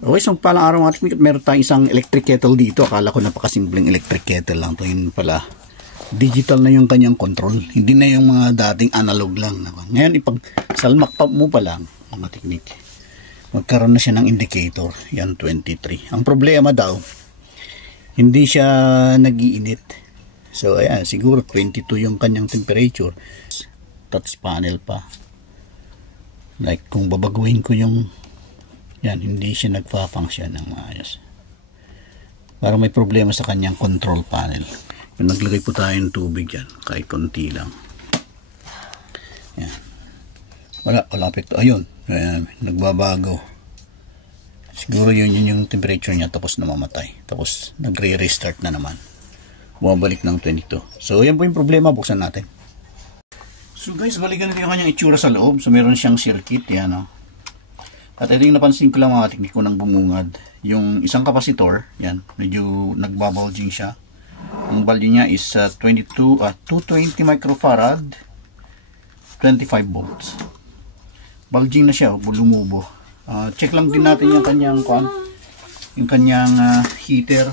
Okay, so palang araw mga teknik, meron tayong isang electric kettle dito. Akala ko napakasimpleng electric kettle lang to. Yun pala, digital na yung kanyang control. Hindi na yung mga dating analog lang. Ngayon, ipag salmak pa mo pa lang mga teknik, magkaroon na siya ng indicator. Yan, 23. Ang problema daw, hindi siya nag-iinit. So, ayan, siguro 22 yung kanyang temperature. Touch panel pa. Like, kung babaguhin ko yung yan, hindi siya nagpa-function ng maayos. Parang may problema sa kanyang control panel. Naglagay po tayo ng tubig yan, kahit konti lang. Yan. Wala epekto. Ayun, ayan, nagbabago. Siguro yun yung temperature niya, tapos namamatay. Tapos nagre-restart na naman. Bumabalik ng 22. So, yan po yung problema. Buksan natin. So guys, balikan natin yung kanyang itsura sa loob. So, meron siyang circuit. Yan, o. At ito yung napansin ko lang mga teknik ko ng bumungad. Yung isang kapasitor, yan, medyo nagbabulging siya. Ang value niya is 220 microfarad, 25 volts. Bulging na siya, lumubo. Check lang din natin yung kanyang heater.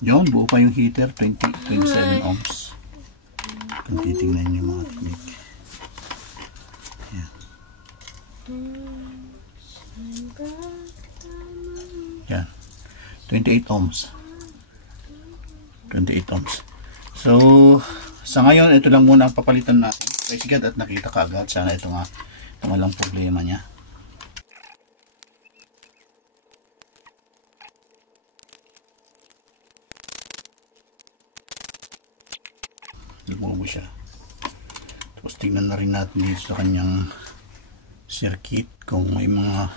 Yun, buo pa yung heater, 27 ohms. Kung titingnan niyo mga teknik. Yan. 28 ohms. 28 ohms. So, sa ngayon, ito lang muna ang papalitan natin. Sigad at nakita ka agad. Sana ito nga walang problema niya. Lumubo siya. Tapos tingnan na rin natin dito sa kanyang circuit kung may mga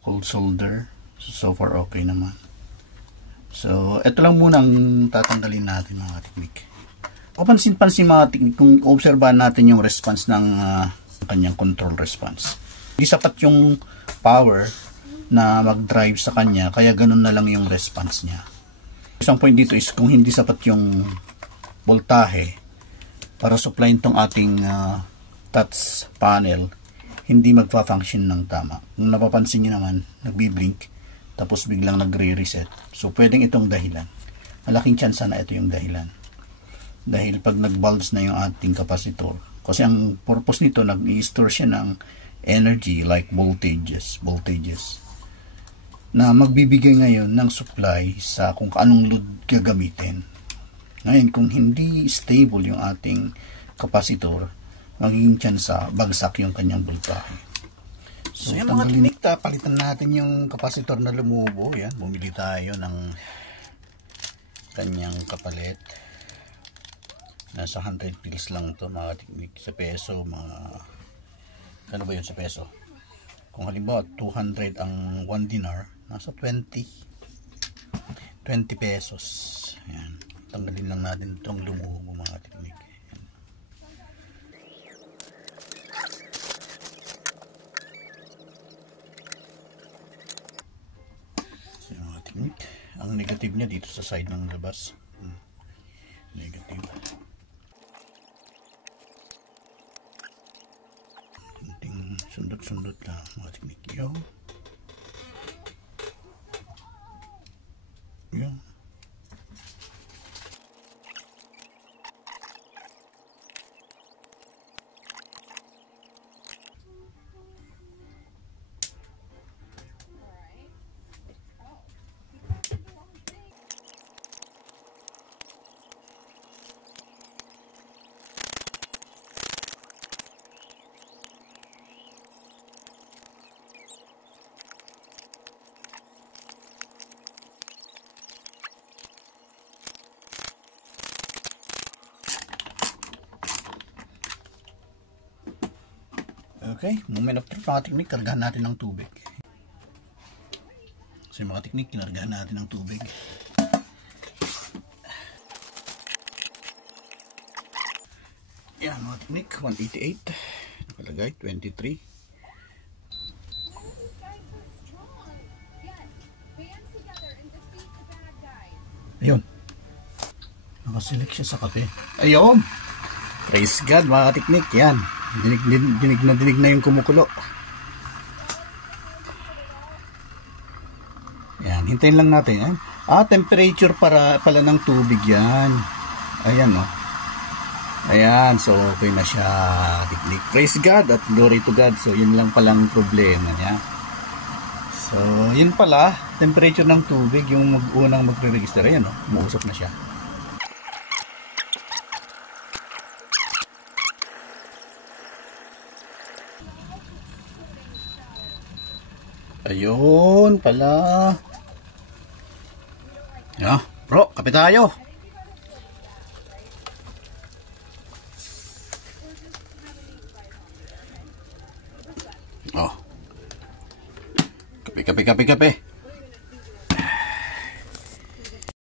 cold solder. So far okay naman. So ito lang muna ang tatanggalin natin mga teknik. Papansin-pansin mga teknik kung obserbahan natin yung response ng kanyang control response. Hindi sapat yung power na mag-drive sa kanya, kaya ganun na lang yung response niya. Isang point dito is kung hindi sapat yung voltahe para supply itong ating touch panel, hindi magpa-function ng tama. Kung napapansin nyo naman, nagbi-blink, tapos biglang nagre-reset. So, pwedeng itong dahilan. Malaking chance na ito yung dahilan. Dahil pag nag-bulge na yung ating kapasitor, kasi ang purpose nito, nag-i-store siya ng energy like voltages, na magbibigay ngayon ng supply sa kung anong load gagamitin. Ngayon, kung hindi stable yung ating kapasitor, magiging tsansa bagsak yung kanyang voltahe. So, yan mga teknik, palitan natin yung kapasitor na lumubo. Yan, bumili tayo ng kanyang kapalit. Nasa 100 pills lang to mga teknik. Sa peso, ano ba yun sa peso? Kung halimbawa 200 ang 1 dinar, nasa 20 pesos. Yan, tanggalin lang natin itong lumubo mga teknik. Ang negative niya dito sa side ng labas. Negative. Kunting sundot-sundot lang mga teknik. Yo. Okay, moment of truth mga teknik, kargahan natin ng tubig. So mga teknik, kinargahan natin ng tubig. Yan mga teknik, 188. Nakalagay, 23. Ayun. Nakaselect siya sa kape. Ayun! Praise God mga teknik, yan. Dinig na yung kumukulo. Yan, hintayin lang natin. Yan. Temperature pala ng tubig yan. Ayan, oh. Ayan, so okay na siya. Praise God at glory to God. So, yun lang palang problema niya. So, yun pala, temperature ng tubig, yung unang magre-register. Ayan, oh, umuusok na siya. Ayun pala. Ya, bro, kape tayo. Oh. Kape.